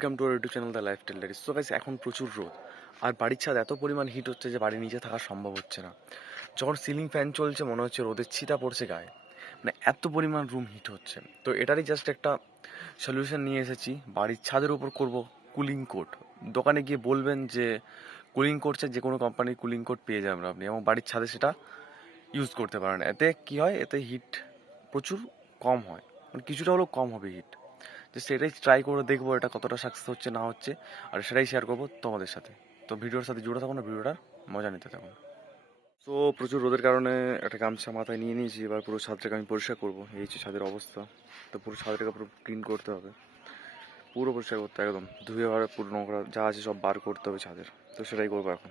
Welcome to YouTube channel the life teller so guys এখন প্রচুর রোদ। আর বাড়ির ছাদ এত পরিমাণ হিট হচ্ছে যে বাড়ির নিচে থাকা সম্ভব হচ্ছে না। যখন সিলিং ফ্যান চলছে, মনে হচ্ছে রোদের ছিটা পড়ছে গায়ে। মানে এত পরিমাণ রুম হিট হচ্ছে। তো এটারই জাস্ট একটা সলিউশন নিয়ে এসেছি। বাড়ির ছাদের উপর করব কুলিং কোট দোকানে গিয়ে বলবেন যে কুলিং কোটছে যে কোনো কোম্পানির কুলিং কোট পেয়ে যাবেন আপনি। এবং বাড়ির ছাদে সেটা ইউজ করতে পারেন। এতে কি হয়? এতে হিট প্রচুর কম হয়। মানে কিছুটা হলেও কম হবে হিট জাস্ট সেটাই ট্রাই করে দেখব এটা কতটা সাকসেস হচ্ছে, না হচ্ছে, আর সেটাই শেয়ার করব তোমাদের সাথে। তো ভিডিওর সাথে জুড়ে থাকুন না ভিডিওটার মজা নিতে থাকুন। তো প্রচুর রোদের কারণে একটা গামছা মাথায় নিয়ে নিয়েছি, এবার পুরো ছাদটাকে আমি পরিষ্কার করব। এই হচ্ছে ছাদের অবস্থা। তো পুরো ছাদটাকে পুরো ক্লিন করতে হবে। পুরো পরিষ্কার করতে একদম। ধুয়ে পুরো নোংরা যা আছে সব বার করতে হবে ছাদের। তো সেটাই করব এখন।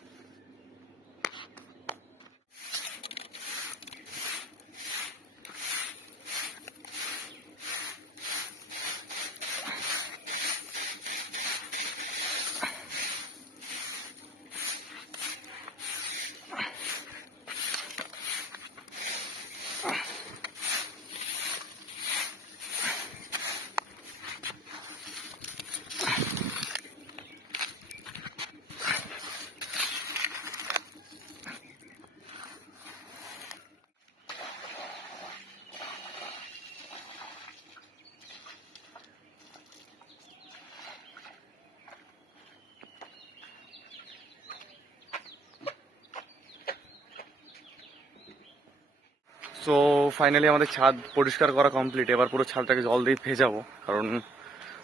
সো ফাইনালি আমাদের ছাদ পরিষ্কার করা কমপ্লিট এবার পুরো ছাদটাকে জল দিয়ে ভেজাবো, কারণ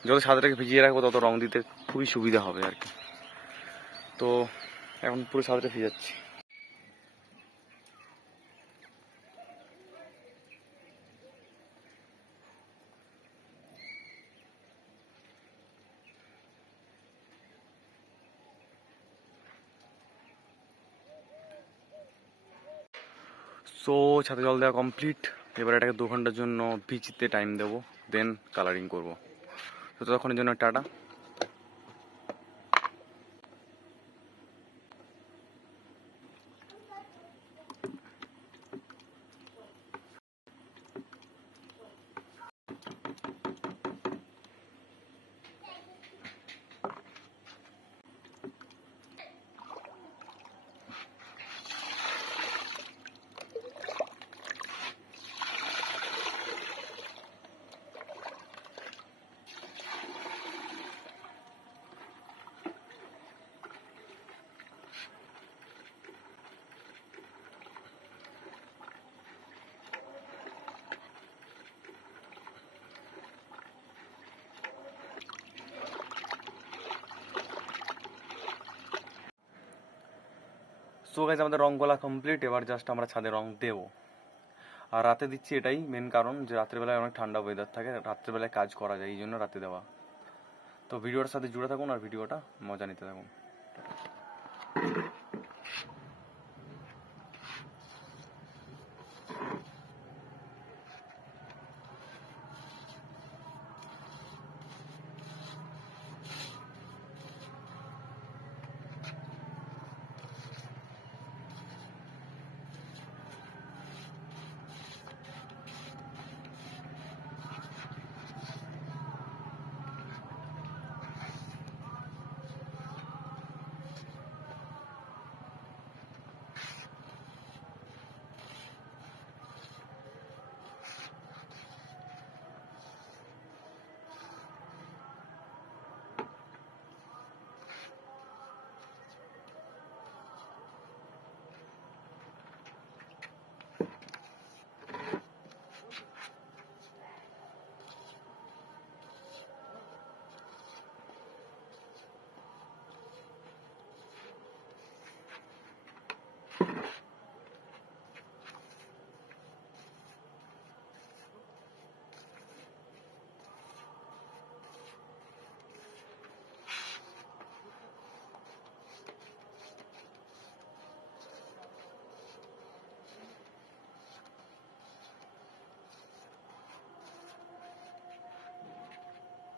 যত ছাদটাকে ভিজিয়ে রাখব তত রং দিতে খুবই সুবিধা হবে আর কি। তো, এখন পুরো ছাদটা ভিজাচ্ছি। ছাদে জল দেওয়া কমপ্লিট এবার এটাকে দু ঘণ্টার জন্য ভিজিতে টাইম দেবো দেন কালারিং করব। তো ততক্ষণের জন্য টাটা। সো গাইজ আমাদের রং গলা কমপ্লিট এবার জাস্ট আমরা ছাদে রং দেবো। আর রাতে দিচ্ছি এটাই মেন কারণ যে রাত্রেবেলায় অনেক ঠান্ডা ওয়েদার থাকে, রাত্রেবেলায় কাজ করা যায়, এই জন্য রাতে দেওয়া। তো ভিডিওটার সাথে জুড়ে থাকুন আর ভিডিওটা মজা নিতে থাকুন।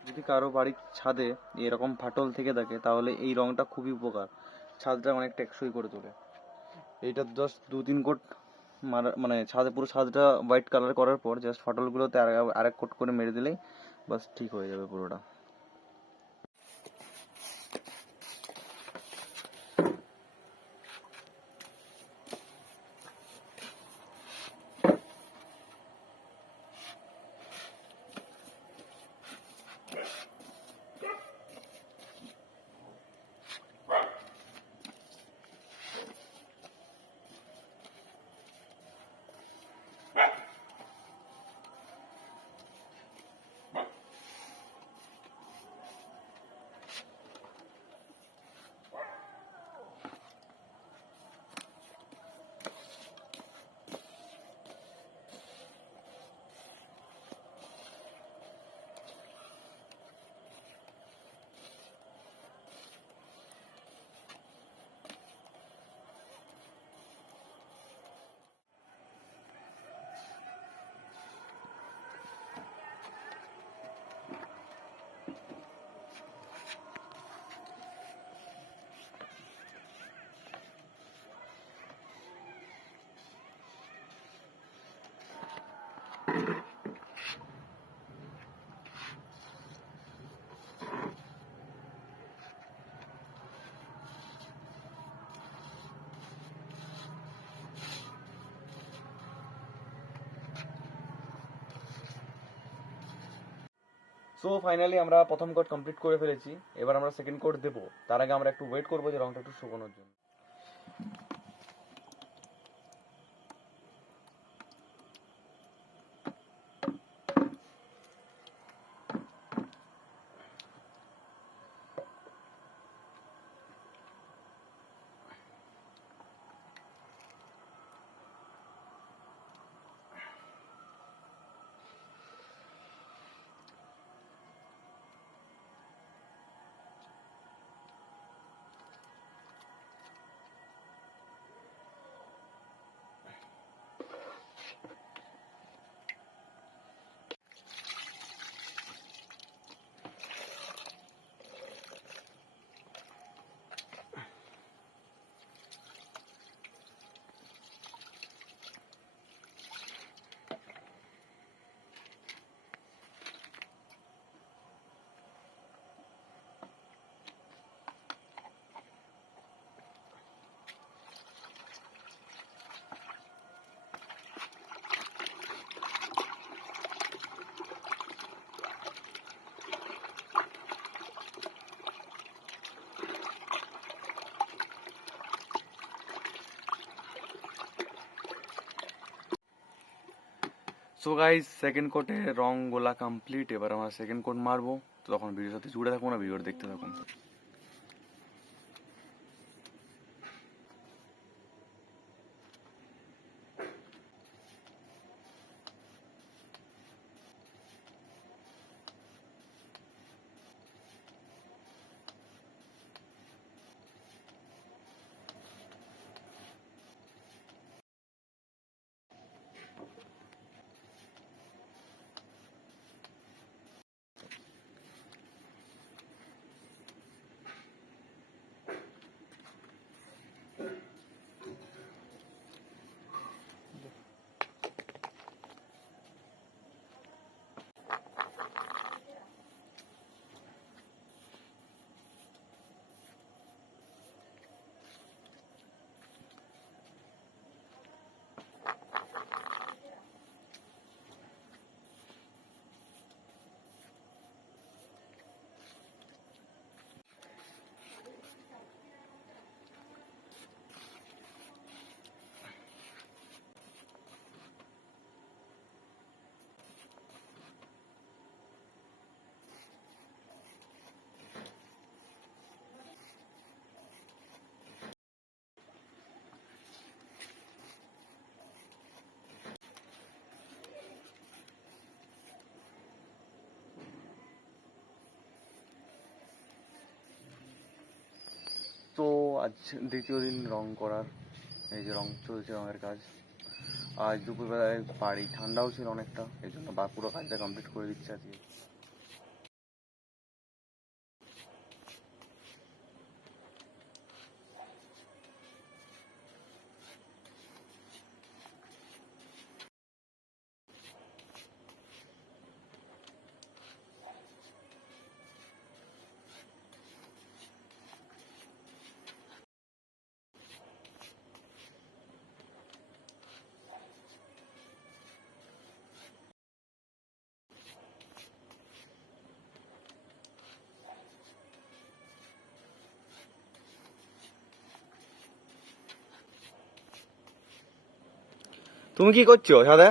যদি কারও বাড়ির ছাদে এরকম ফাটল থেকে থাকে, তাহলে এই রংটা খুবই উপকার। ছাদটা অনেক টেকসই করে তোলে। এইটা জাস্ট দু তিন কোট মারা মানে ছাদে পুরো ছাদটা হোয়াইট কালার করার পর জাস্ট ফাটলগুলোতে আর এক কোট করে মেরে দিলেই বাস ঠিক হয়ে যাবে পুরোটা। সো ফাইনালি আমরা প্রথম কোড কমপ্লিট করে ফেলেছি। এবার আমরা সেকেন্ড কোট দেবো। তার আগে আমরা একটু ওয়েট করব যে রংটা একটু শুকোনোর জন্য। সো গাইজ সেকেন্ড কোটে রং গোলা কমপ্লিট এবার আমরা সেকেন্ড কোট মারবো। তো তখন ভিডিওর সাথে জুড়ে থাকব না ভিডিওর দেখতে থাকুন। তো আজ দ্বিতীয় দিন রং করার, এই যে রং চলছে রঙের কাজ। আজ দুপুরবেলায় বাড়ি ঠান্ডাও ছিল অনেকটা, এই জন্য বা পুরো কাজটা কমপ্লিট করে দিচ্ছে আজকে। তুমি কি করছ, সাদা?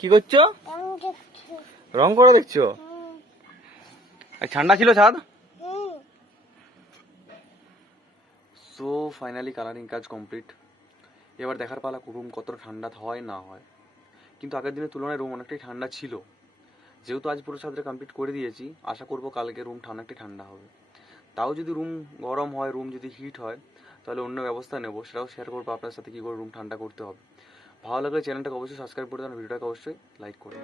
কি করছ? রং করে দেখছ? ঠান্ডা ছিল ছাদ? সো ফাইনালি কালারিং কাজ কমপ্লিট এবার দেখার পালা রুম কতটা ঠান্ডা হয়, না হয়। কিন্তু আগের দিনের তুলনায় রুম অনেকটাই ঠান্ডা ছিল। যেহেতু আজ পুরো ছাদটা কমপ্লিট করে দিয়েছি, আশা করব কালকে রুম অনেকটাই ঠান্ডা হবে। তাও যদি রুম গরম হয় রুম যদি হিট হয় তাহলে অন্য ব্যবস্থা নেব। সেটাও শেয়ার করব আপনার সাথে কী করে রুম ঠান্ডা করতে হবে। ভালো লাগলে চ্যানেলটাকে অবশ্যই সাবস্ক্রাইব করে দেন ভিডিওটাকে অবশ্যই লাইক করুন